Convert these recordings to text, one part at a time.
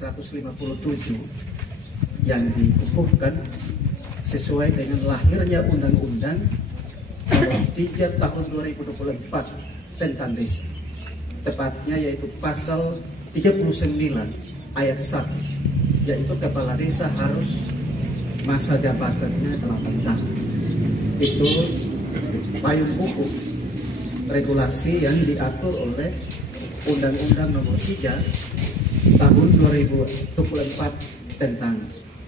157 yang dikukuhkan sesuai dengan lahirnya Undang-Undang Nomor 3 Tahun 2024 tentang desa. Tepatnya yaitu pasal 39 ayat 1, yaitu kepala desa harus masa jabatannya 8 tahun. Itu payung hukum regulasi yang diatur oleh Undang-Undang Nomor 3 Tahun 2024 tentang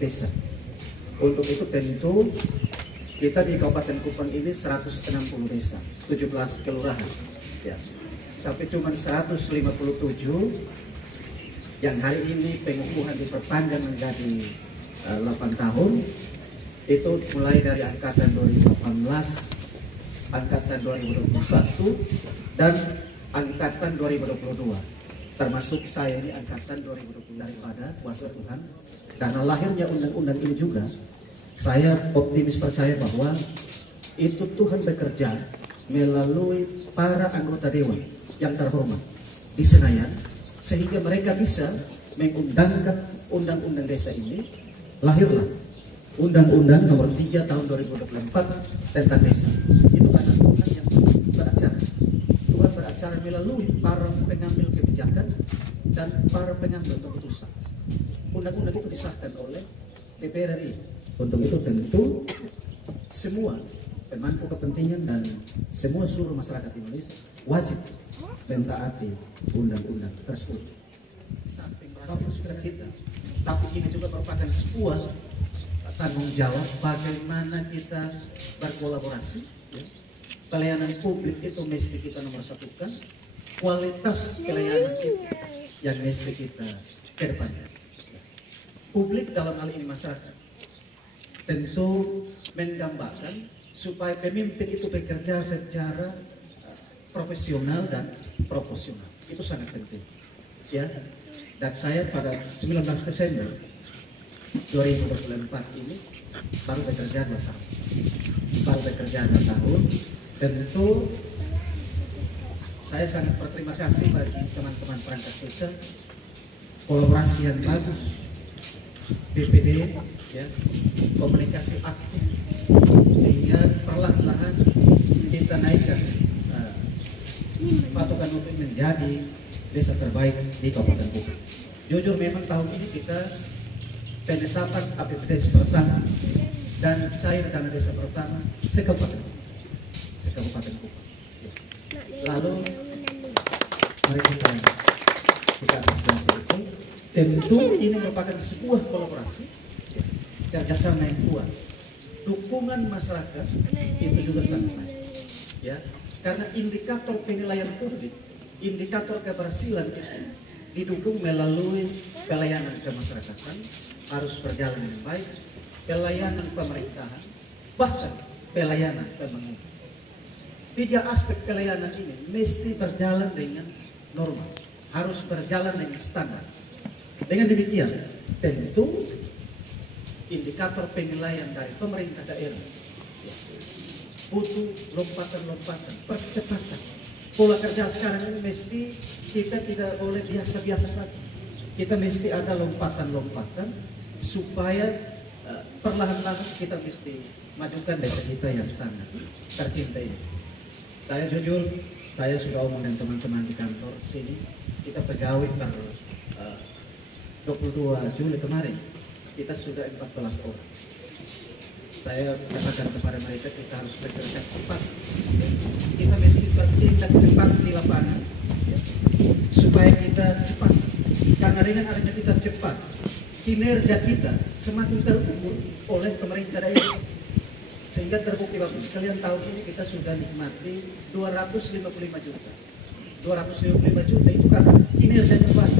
desa. Untuk itu tentu kita di Kabupaten Kupang ini 160 desa, 17 kelurahan, ya. Tapi cuma 157 yang hari ini pengukuhan diperpanjang menjadi 8 tahun. Itu mulai dari angkatan 2018, angkatan 2021, dan angkatan 2022. Termasuk saya ini angkatan 2020 daripada kuasa Tuhan. Karena lahirnya undang-undang ini juga, saya optimis percaya bahwa itu Tuhan bekerja melalui para anggota dewan yang terhormat di Senayan, sehingga mereka bisa mengundangkan undang-undang desa ini. Lahirlah Undang-Undang Nomor 3 Tahun 2024 tentang desa. Itu karena Tuhan yang beracara. Tuhan beracara melalui para pengambil kebijakan dan para pengambil keputusan. Undang-undang itu disahkan oleh DPR RI. Untuk itu tentu semua pemangku kepentingan dan semua seluruh masyarakat Indonesia wajib mentaati undang-undang tersebut. Samping merasa sukacita, tapi ini juga merupakan sebuah tanggung jawab bagaimana kita berkolaborasi. Ya. Pelayanan publik itu mesti kita nomor satukan, kualitas pelayanan itu yang mesti kita kedepankan. Publik dalam hal ini masyarakat tentu mendambakan supaya pemimpin itu bekerja secara profesional dan proporsional. Itu sangat penting, ya. Dan saya pada 19 Desember 2024 ini baru bekerja 2 tahun. Tentu saya sangat berterima kasih bagi teman-teman perangkat desa, kolaborasi yang bagus, BPD, ya, komunikasi aktif, sehingga perlahan-lahan kita naikkan patokan untuk menjadi desa terbaik di Kabupaten Kupang. Jujur memang tahun ini kita penetapan APBD pertama dan cair dana desa pertama se-Kabupaten Kupang. Lalu mari kita apresiasi itu. Tentu ini merupakan sebuah kolaborasi, kerjasama yang kuat. Dukungan masyarakat itu juga sangat baik, ya. Karena indikator penilaian publik, indikator keberhasilan itu didukung melalui pelayanan kemasyarakatan harus berjalan dengan baik, pelayanan pemerintahan, bahkan pelayanan pembangunan. 3 aspek pelayanan ini mesti berjalan dengan normal, harus berjalan dengan standar. Dengan demikian, tentu indikator penilaian dari pemerintah daerah butuh lompatan-lompatan, percepatan. Pola kerja sekarang ini mesti kita tidak boleh biasa-biasa saja. Kita mesti ada lompatan-lompatan supaya perlahan-lahan kita mesti majukan desa kita yang sangat tercinta ini. Saya jujur, saya sudah omong dengan teman-teman di kantor sini, kita pegawai per 22 Juli kemarin kita sudah 14 orang. Saya katakan kepada mereka kita harus bekerja cepat. Kita mesti bertindak cepat di lapangan, ya, supaya kita cepat. Karena dengan adanya kita cepat, kinerja kita semakin terukur oleh pemerintah daerah. Sehingga terbukti Bapak sekalian, tahun ini kita sudah nikmati 255 juta. 255 juta itu kan kinerjanya baik.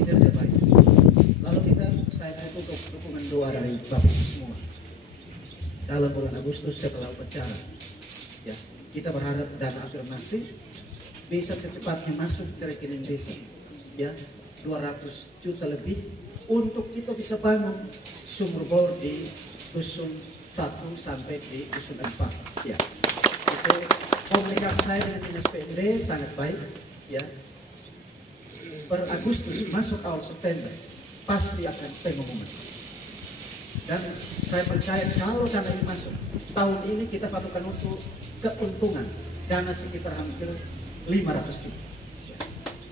Kinerja baik. Lalu saya butuh dukungan doa dari Bapak semua. Dalam bulan Agustus setelah upacara, ya, kita berharap dana afirmasi bisa secepatnya masuk ke rekening desa, ya, 200 juta lebih untuk kita bisa bangun sumur bor di dusun 1 sampai di dusun 4, ya. Itu komunikasi saya dengan Dinas PND sangat baik, ya. per Agustus masuk awal September pasti akan pengumuman. Dan saya percaya kalau dana ini masuk tahun ini kita patokan untuk keuntungan dana sekitar hampir 500 juta.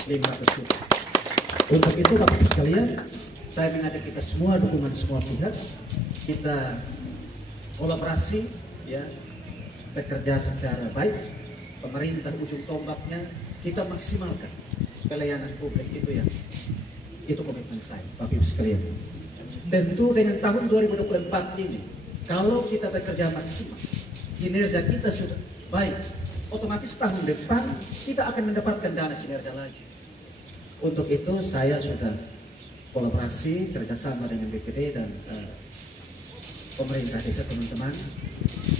500 juta. Untuk itu Bapak sekalian, saya mengajak kita semua, dukungan semua pihak, kita kolaborasi, ya, bekerja secara baik. Pemerintah ujung tombaknya kita maksimalkan pelayanan publik itu komitmen saya, Bapak Ibu sekalian. Tentu dengan tahun 2024 ini, kalau kita bekerja maksimal, kinerja kita sudah baik, otomatis tahun depan kita akan mendapatkan dana kinerja lagi. Untuk itu saya sudah kolaborasi kerjasama dengan BPD dan pemerintah desa, teman-teman.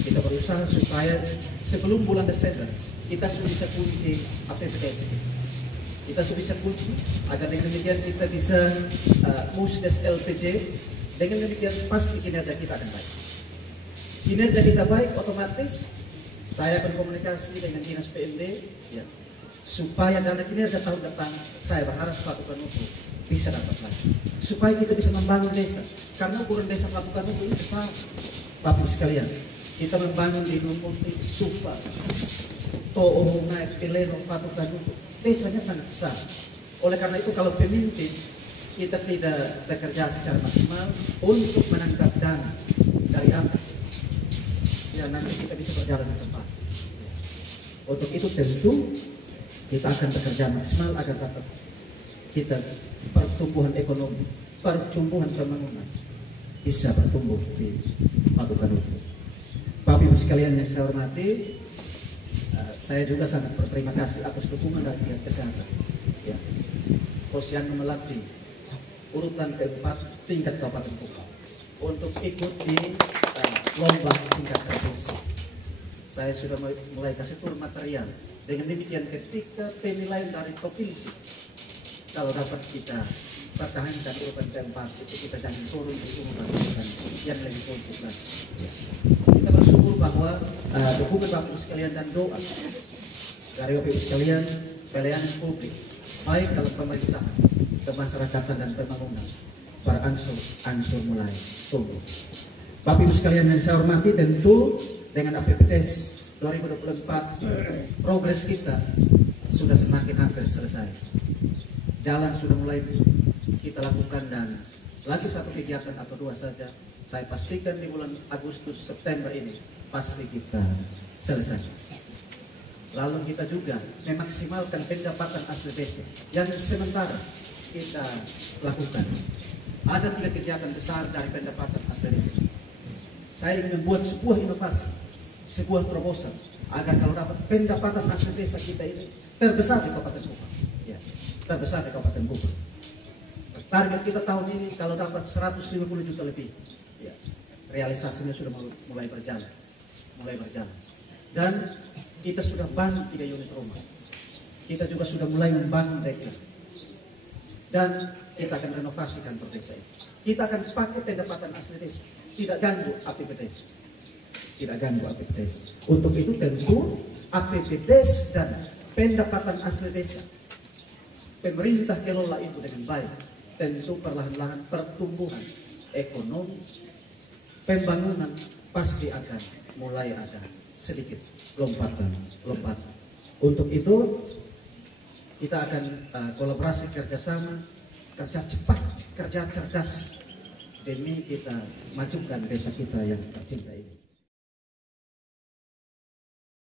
Kita berusaha supaya sebelum bulan Desember kita sudah bisa kunci APBDes. Kita sudah bisa kunci agar dengan demikian kita bisa musdes LPJ. Dengan demikian pasti kinerja kita akan baik. Kinerja kita baik, otomatis saya berkomunikasi dengan dinas PMD, ya, supaya dana kinerja tahun depan saya berharap Pak Nuku bisa dapat lagi, supaya kita bisa membangun desa. Karena ukuran desa Pak Nuku ini besar, Bapak sekalian. Kita membangun di Numputi, Supa, To'o, Naik, Peleno, Pak Nuku, desanya sangat besar. Oleh karena itu kalau pemimpin kita tidak bekerja secara maksimal untuk menangkap dana dari atas, ya nanti kita bisa berjalan di tempat. Untuk itu tentu kita akan bekerja maksimal agar dapat kita pertumbuhan ekonomi, pertumbuhan pembangunan bisa bertumbuh di Patukan itu. Bapak Ibu sekalian yang saya hormati, saya juga sangat berterima kasih atas dukungan dari pihak kesehatan. Ya, Posyandu Melati urutan keempat tingkat Kabupaten Kupang untuk ikut di lomba tingkat provinsi. Saya sudah mulai kasih tur material. Dengan demikian ketika penilaian dari provinsi, kalau dapat kita pertahankan urutan keempat itu, kita jangan turun di urutan yang lebih puncak lagi. Kita bersyukur bahwa dukungan Bapak sekalian dan doa dari Bapak sekalian, pelayanan publik baik dalam pemerintahan, kemasyarakatan dan pembangunan berangsur-angsur mulai tumbuh. Bapak Ibu sekalian yang saya hormati, tentu dengan APBDes 2024 progres kita sudah semakin hampir selesai. Jalan sudah mulai kita lakukan dan lagi satu kegiatan atau dua saja. Saya pastikan di bulan Agustus September ini pasti kita selesai. Lalu kita juga memaksimalkan pendapatan asli desa yang sementara kita lakukan. Ada 3 kegiatan besar dari pendapatan asli desa. Saya ingin membuat sebuah inovasi, sebuah terobosan agar kalau dapat pendapatan asli desa kita ini terbesar di Kabupaten Kupang, ya, terbesar di Kabupaten Kupang. Target kita tahun ini kalau dapat 150 juta lebih, ya, realisasinya sudah mulai berjalan, dan kita sudah bangun 3 unit rumah. Kita juga sudah mulai membangun desa. Dan kita akan renovasi kantor desa ini. Kita akan pakai pendapatan asli desa. Tidak ganggu APBDes. Untuk itu tentu APBDes dan pendapatan asli desa, pemerintah kelola itu dengan baik. Tentu perlahan-lahan pertumbuhan ekonomi, pembangunan pasti akan mulai ada sedikit lompatan. Untuk itu kita akan kolaborasi, kerjasama, kerja cepat, kerja cerdas demi kita majukan desa kita yang tercinta ini.